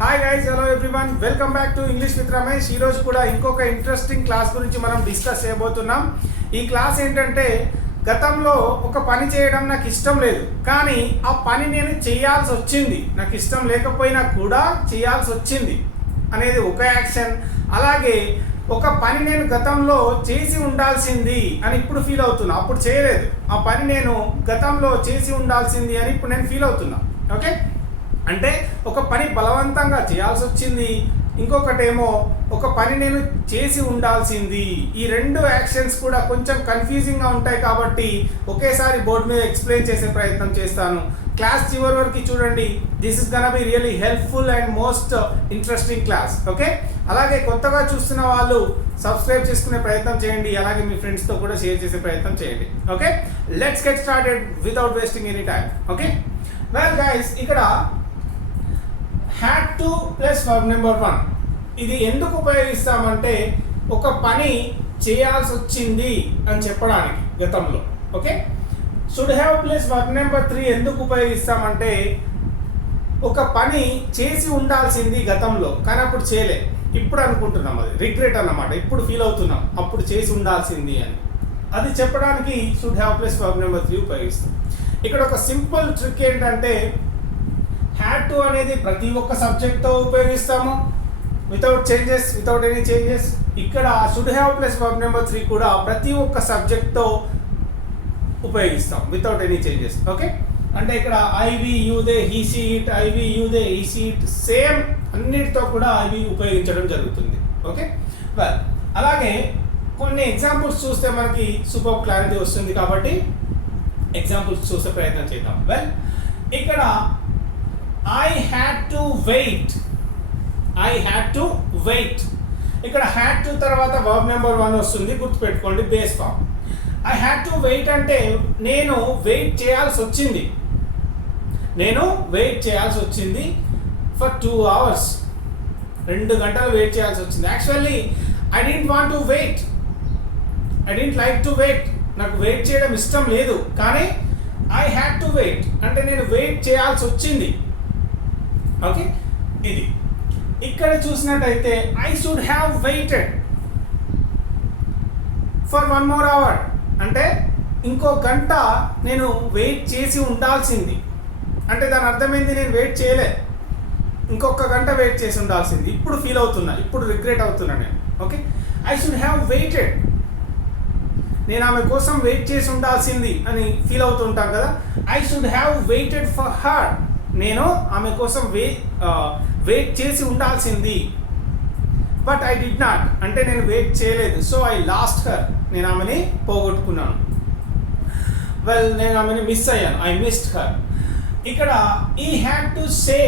Hi guys, hello everyone, welcome back to English with Ramesh. ఈరోజు కూడా ఇంకొక ఇంట్రెస్టింగ్ క్లాస్ గురించి మనం డిస్కస్ చేయబోతున్నాం. ఈ క్లాస్ ఏంటంటే, గతంలో ఒక పని చేయడం నాకు ఇష్టం లేదు, కానీ ఆ పని నేను చేయాల్సి వచ్చింది. నాకు ఇష్టం లేకపోయినా కూడా చేయాల్సి వచ్చింది అనేది ఒక యాక్షన్. అలాగే ఒక పని నేను గతంలో చేసి ఉండాల్సింది అని ఇప్పుడు ఫీల్ అవుతున్నా, అప్పుడు చేయలేదు. ఆ పని నేను గతంలో చేసి ఉండాల్సింది అని ఇప్పుడు నేను ఫీల్ అవుతున్నా. ఓకే, అంటే ఒక పని బలవంతంగా చేయాల్సి వచ్చింది, ఇంకొకటేమో ఒక పని నేను చేసి ఉండాల్సింది. ఈ రెండు యాక్షన్స్ కూడా కొంచెం కన్ఫ్యూజింగ్గా ఉంటాయి, కాబట్టి ఒకేసారి బోర్డు మీద ఎక్స్ప్లెయిన్ చేసే ప్రయత్నం చేస్తాను. క్లాస్ చివరి వరకు చూడండి. This is gonna be really helpful and most interesting class. Okay, అలాగే కొత్తగా చూస్తున్న వాళ్ళు సబ్స్క్రైబ్ చేసుకునే ప్రయత్నం చేయండి, అలాగే మీ ఫ్రెండ్స్తో కూడా షేర్ చేసే ప్రయత్నం చేయండి. Okay, let's get started without wasting any time. Okay, well guys, ఇక్కడ had to plus verb number 1 ఇది ఎందుకు ఉపయోగిస్తామంటే, ఒక పని చేయాల్సి వచ్చింది అని చెప్పడానికి గతంలో. Okay, should have plus verb number 3 ఎందుకు ఉపయోగిస్తామంటే, ఒక పని చేసి ఉండాల్సింది గతంలో, కానీ అప్పుడు చేయలే, ఇప్పుడు అనుకుంటున్నాం, అది రిగ్రెట్ అన్నమాట. ఇప్పుడు ఫీల్ అవుతున్నాం అప్పుడు చేసి ఉండాల్సింది అని. అది చెప్పడానికి should have plus verb number 3 ఉపయోగిస్తాం. ఇక్కడ ఒక సింపుల్ ట్రిక్ ఏంటంటే, హ్యాడ్ టు అనేది ప్రతి ఒక్క సబ్జెక్ట్తో ఉపయోగిస్తాము, వితౌట్ ఎనీ చేంజెస్. ఇక్కడ should have plus verb number 3 కూడా ప్రతి ఒక్క సబ్జెక్ట్తో ఉపయోగిస్తాం వితౌట్ ఎనీ చేంజెస్. ఓకే, అంటే ఇక్కడ I we you they he she it, I we you they he she it, same అన్నిటితో కూడా ఐవి ఉపయోగించడం జరుగుతుంది. ఓకే, వెల్, అలాగే కొన్ని ఎగ్జాంపుల్స్ చూస్తే మనకి సూపర్ క్లారిటీ వస్తుంది, కాబట్టి ఎగ్జాంపుల్స్ చూసే ప్రయత్నం చేద్దాం. వెల్, ఇక్కడ I had to wait. ఇక్కడ had to తర్వాత వర్బ్ నెంబర్ 1 వస్తుంది, గుర్తుపెట్టుకోండి, base form. I had to wait అంటే నేను వెయిట్ చేయాల్సి వచ్చింది ఫర్ 2 hours. 2 గంటలు వెయిట్ చేయాల్సి వచ్చింది. Actually I didn't want to wait. I didn't like to wait. నాకు వెయిట్ చేయడం ఇష్టం లేదు, కానీ I had to wait అంటే నేను వెయిట్ చేయాల్సి వచ్చింది. ఓకే, ఇది ఇక్కడ చూసినట్టయితే I should have waited for 1 more hour అంటే ఇంకో గంట నేను వెయిట్ చేసి ఉండాల్సింది. అంటే దాని అర్థమైంది, నేను వెయిట్ చేయలే, ఇంకొక గంట వెయిట్ చేసి ఉండాల్సింది. ఇప్పుడు ఫీల్ అవుతున్నా, ఇప్పుడు రిగ్రెట్ అవుతున్నా నేను. Okay, I should have weighted, నేను ఆమె కోసం వెయిట్ చేసి ఉండాల్సింది అని ఫీల్ అవుతుంటాం కదా. I should have waited for her, నేను ఆమె కోసం వెయిట్ చేసి ఉండాల్సింది. బట్ ఐ డిడ్ నాట్ అంటే నేను వెయిట్ చేయలేదు. సో ఐ లాస్ట్ హర్, నేను ఆమెని పోగొట్టుకున్నాను. వెల్, నేను ఆమెని మిస్ అయ్యాను, ఐ మిస్డ్ హర్. ఇక్కడ ఈ హ్యాడ్ టు సే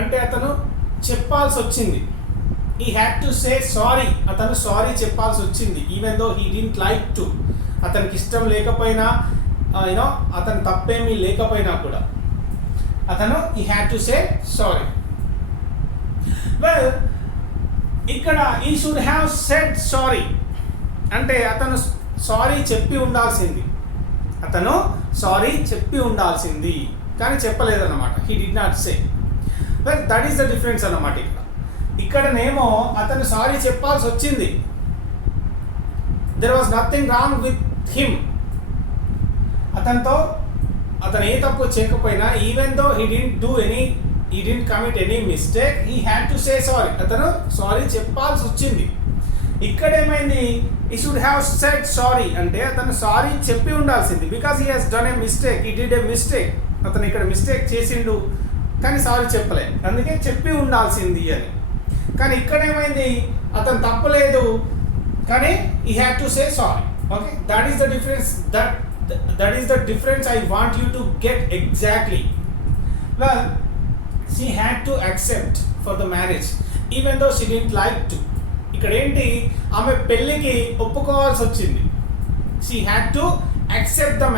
అంటే అతను చెప్పాల్సి వచ్చింది. ఈ హ్యాడ్ టు సే సారీ, అతను సారీ చెప్పాల్సి వచ్చింది. Even though he didn't like to, అతనికి ఇష్టం లేకపోయినా, అతను తప్పేమీ లేకపోయినా కూడా అతను ఈ had to say sorry. Well, ఇక్కడ ఈ షుడ్ హ్యావ్ సెడ్ సారీ అంటే అతను సారీ చెప్పి ఉండాల్సింది, కానీ చెప్పలేదన్నమాట. He did not say. Well, that is the difference అన్నమాట. ఇక్కడనేమో అతను సారీ చెప్పాల్సి వచ్చింది. There was nothing wrong with him, అతను ఏ తప్పు చేయకపోయినా, even though he didn't commit any mistake, he had to say sorry, అతను సారీ చెప్పాల్సి వచ్చింది. ఇక్కడ ఏమైంది, he should have said sorry అంటే అతను సారీ చెప్పి ఉండాల్సింది. Because he has done a mistake, he did a mistake. అతను ఇక్కడ మిస్టేక్ చేసిండు, కానీ సారీ చెప్పలే, అందుకే చెప్పి ఉండాల్సింది అని. కానీ ఇక్కడ ఏమైంది, అతను తప్పలేదు, కానీ he had to say sorry. Okay, that is the difference. That is the difference I want you to get exactly. Well, she had to accept for the marriage even though she didn't like to. ఇక్కడ ఏంటి, ఆమె పెళ్ళికి ఒప్పుకోవాల్సి వచ్చింది. she had to accept the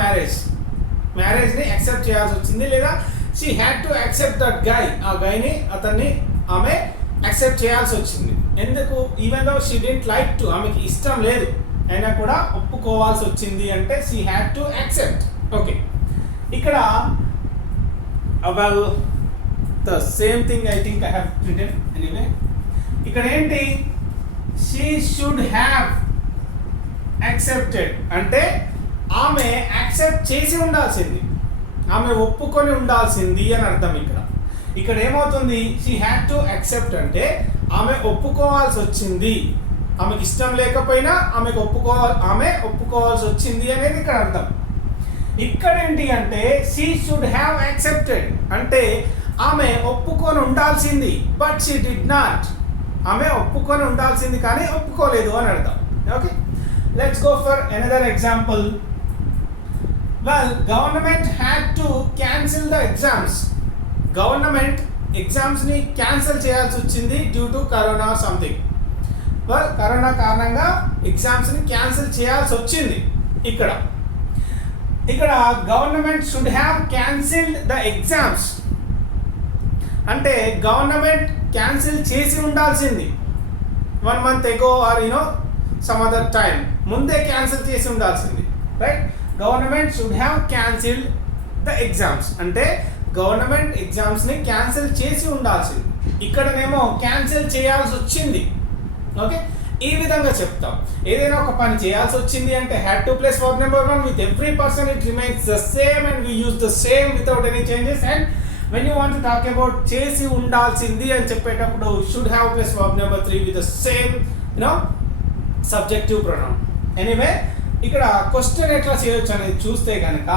మ్యారేజ్ని accept చేయాల్సి వచ్చింది, లేదా she had to accept that guy, ఆ గైని, అతన్ని ఆమె యాక్సెప్ట్ చేయాల్సి వచ్చింది. ఎందుకు, even though she didn't like to, ఆమెకి ఇష్టం లేదు అయినా కూడా ఒప్పుకోవాల్సి వచ్చింది అంటే she had to accept. Okay, ఇక్కడ well the same thing I think I have printed anyway. ఇక్కడ ఏంటి, షీ షుడ్ హ్యావ్ యాక్సెప్టెడ్ అంటే ఆమె యాక్సెప్ట్ చేసి ఉండాల్సింది, ఆమె ఒప్పుకొని ఉండాల్సింది అని అర్థం. ఇక్కడ ఏమవుతుంది, షీ హ్యాడ్ టు యాక్సెప్ట్ అంటే ఆమె ఒప్పుకోవాల్సి వచ్చింది, ఆమెకి ఇష్టం లేకపోయినా ఆమె ఒప్పుకోవాల్సి వచ్చింది అనేది ఇక్కడ అర్థం. ఇక్కడ ఏంటి అంటే షీ షుడ్ హ్యావ్ యాక్సెప్టెడ్ అంటే ఆమె ఒప్పుకొని ఉండాల్సింది, బట్ షీ డిడ్ నాట్, ఆమె ఒప్పుకొని ఉండాల్సింది కానీ ఒప్పుకోలేదు అని అర్థం. Okay, let's go for another example. Well, government had to cancel the exams. Government ఎగ్జామ్స్ని క్యాన్సిల్ చేయాల్సి వచ్చింది due to corona something. Well, corona కారణంగా ఎగ్జామ్స్ని క్యాన్సిల్ చేయాల్సి వచ్చింది. ఇక్కడ government should have cancelled the exams అంటే గవర్నమెంట్ క్యాన్సిల్ చేసి ఉండాల్సింది 1 month ago or some other time, ముందే క్యాన్సిల్ చేసి ఉండాల్సింది, right. Government should have cancelled the exams అంటే గవర్నమెంట్ ఎగ్జామ్స్ని క్యాన్సిల్ చేసి ఉండాల్సింది, ఇక్కడనేమో క్యాన్సిల్ చేయాల్సి వచ్చింది. ఓకే, ఈ విధంగా చెప్తాం. ఏదైనా ఒక పని చేయాల్సి వచ్చింది అంటే had to plus verb number 1 with every person it remains the same and we use the same without any changes. And when you want to talk about చేసి ఉండాల్సింది అని చెప్పేటప్పుడు should have plus verb number 3 with the same subjective pronoun. Anyway, ఇక్కడ question ఎట్లా చేయొచ్చు అనేది చూస్తే కనుక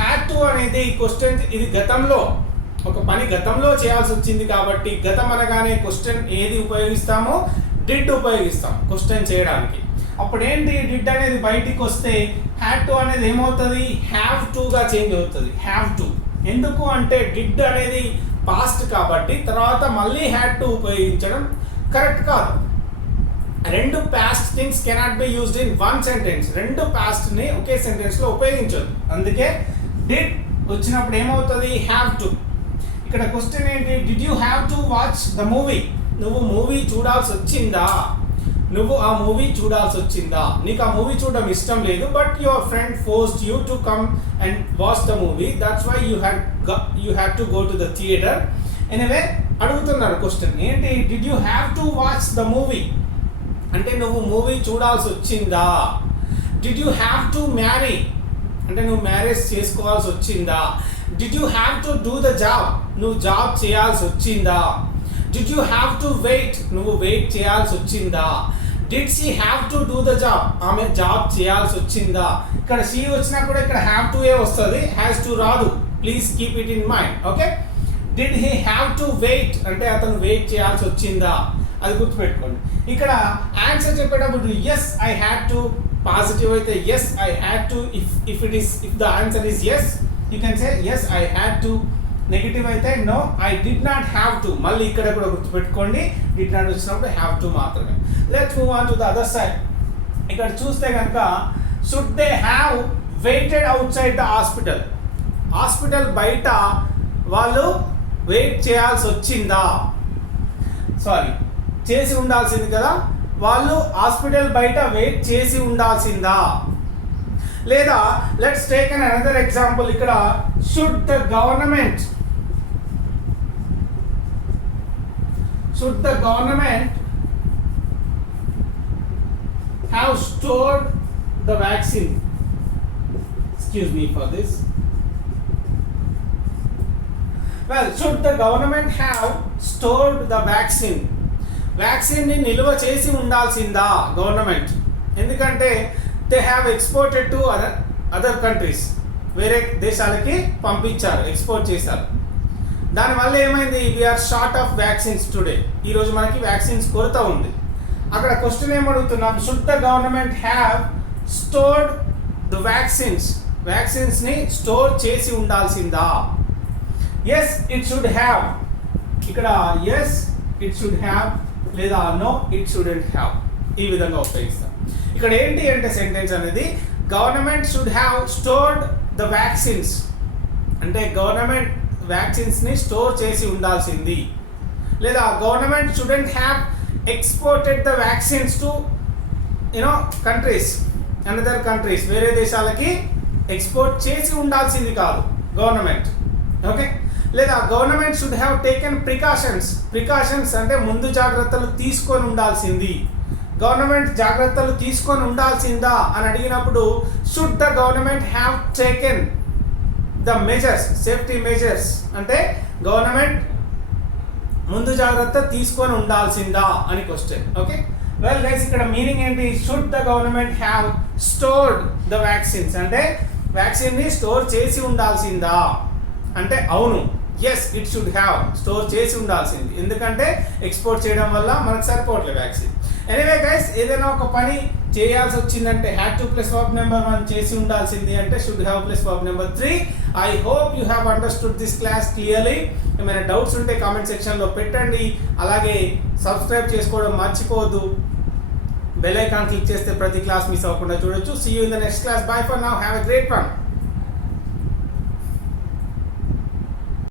హ్యాడ్ టు అనేది క్వశ్చన్, ఇది గతంలో ఒక పని గతంలో చేయాల్సి వచ్చింది కాబట్టి గతం అనగానే క్వశ్చన్ ఏది ఉపయోగిస్తామో డిడ్ ఉపయోగిస్తాం క్వశ్చన్ చేయడానికి. అప్పుడు ఏంటి, డిడ్ అనేది బయటికి వస్తే హ్యాడ్ టు అనేది ఏమవుతుంది, హ్యావ్ టుగా చేంజ్ అవుతుంది. హ్యావ్ టు ఎందుకు అంటే డిడ్ అనేది పాస్ట్ కాబట్టి తర్వాత మళ్ళీ హ్యాడ్ టు ఉపయోగించడం కరెక్ట్ కాదు. రెండు past things cannot be used in one sentence. రెండు పాస్ట్ని ఒకే సెంటెన్స్లో ఉపయోగించదు. అందుకే డిడ్ వచ్చినప్పుడు ఏమవుతుంది, హ్యావ్ టు. ఇక్కడ క్వశ్చన్ ఏంటి, did you have to watch the movie. నువ్వు మూవీ చూడాల్సి వచ్చిందా, నువ్వు ఆ మూవీ చూడాల్సి వచ్చిందా. నీకు ఆ మూవీ చూడడం ఇష్టం లేదు, but your friend forced you to come and watch the movie, that's why you had to go to the theatre. Anyway, అడుగుతున్నారు క్వశ్చన్ ఏంటి, did you have to watch the movie అంటే నువ్వు మూవీ చూడాల్సి వచ్చిందా. Did you have to marry అంటే నువ్వు marriage చేసుకోవాల్సి వచ్చిందా. Did you have to do the job నువ్వు జాబ్ చేయాల్సి వచ్చిందా. Did you have to wait నువ్వు వెయిట్ చేయాల్సి వచ్చిందా. Did she have to do the job ఆమె జాబ్ చేయాల్సి వచ్చిందా. ఇక్కడ షీ వచ్చినా కూడా ఇక్కడ హ్యావ్ టు ఏ వస్తుంది, హ్యాస్ టు రాదు. Please keep it in mind. Okay, did he have to wait అంటే అతను వెయిట్ చేయాల్సి వచ్చిందా, అది గుర్తుపెట్టుకోండి. ఇక్కడ ఆన్సర్ చెప్పేటప్పుడు yes I had to, positive అయితే yes I had to, if the answer is yes you can say yes I had to. Negative అయితే no I did not have to. మళ్ళీ ఇక్కడ కూడా గుర్తుపెట్టుకోండి, డిడ్ నాట్ వచ్చినప్పుడు have to మాత్రమే. Let's move on to the other side. ఇక్కడ చూస్తే కనుక should they have waited outside the hospital. Hospital బయట వాళ్ళు వెయిట్ చేయాల్సి వచ్చిందా, సారీ చేసి ఉండాల్సింది కదా, వాళ్ళు హాస్పిటల్ బయట వెయిట్ చేసి ఉండాల్సిందా. లేదా let's take an another example. ఇక్కడ should the government have stored the vaccine. Excuse me for this. Well, should the government have stored the vaccine? వ్యాక్సిన్ని నిల్వ చేసి ఉండాల్సిందా గవర్నమెంట్. ఎందుకంటే they have exported to other countries, వేరే దేశాలకి పంపించారు, export చేశారు. దానివల్ల ఏమైంది, we're short of vaccines today. ఈరోజు మనకి వ్యాక్సిన్స్ కొరత ఉంది. అక్కడ క్వశ్చన్ ఏమడుగుతున్నాం, should the government have stored the వ్యాక్సిన్స్ని స్టోర్ చేసి ఉండాల్సిందా. Yes it should have. ఇక్కడ ఎస్ ఇట్ షుడ్ హ్యావ్ లేదా నో ఇట్ షుడెంట్ హ్యావ్, ఈ విధంగా ఉపయోగిస్తాం. ఇక్కడ ఏంటి అంటే సెంటెన్స్ అనేది government should have stored the vaccines అంటే గవర్నమెంట్ వ్యాక్సిన్స్ని స్టోర్ చేసి ఉండాల్సింది. లేదా government shouldn't have exported the vaccines to countries, another countries, వేరే దేశాలకి ఎక్స్పోర్ట్ చేసి ఉండాల్సింది కాదు గవర్నమెంట్. ఓకే, లేదా government should have taken precautions అంటే ముందు జాగ్రత్తలు తీసుకొని ఉండాల్సింది. గవర్నమెంట్ జాగ్రత్తలు తీసుకొని ఉండాల్సిందా అని అడిగినప్పుడు should the government have taken the measures, safety measures అంటే గవర్నమెంట్ ముందు జాగ్రత్త తీసుకొని ఉండాల్సిందా అని క్వశ్చన్. ఓకే, వెల్ గైస్ ఇక్కడ మీనింగ్ ఏంటి? Should the government have stored the vaccines అంటే వ్యాక్సిన్ని స్టోర్ చేసి ఉండాల్సిందా అంటే అవును, yes it should have store చేసి ఉండాల్సింది, ఎందుకంటే ఎక్స్పోర్ట్ చేయడం వల్ల మనకు సరిపోవట్లేదు వ్యాక్సిన్. ఎనీవే గైస్, ఏదైనా ఒక పని చేయాల్సి వచ్చిందంటే had to plus verb number 1 చేసి ఉండాల్సింది అంటే should have plus verb number 3. I hope you have understood this class clearly. ఏమైనా డౌట్స్ ఉంటే కామెంట్ సెక్షన్లో పెట్టండి. అలాగే సబ్స్క్రైబ్ చేసుకోవడం మర్చిపోవద్దు. బెల్ ఐకాన్ క్లిక్ చేస్తే ప్రతి క్లాస్ మిస్ అవ్వకుండా చూడొచ్చు. See you in the next class. Bye for now, have a great one.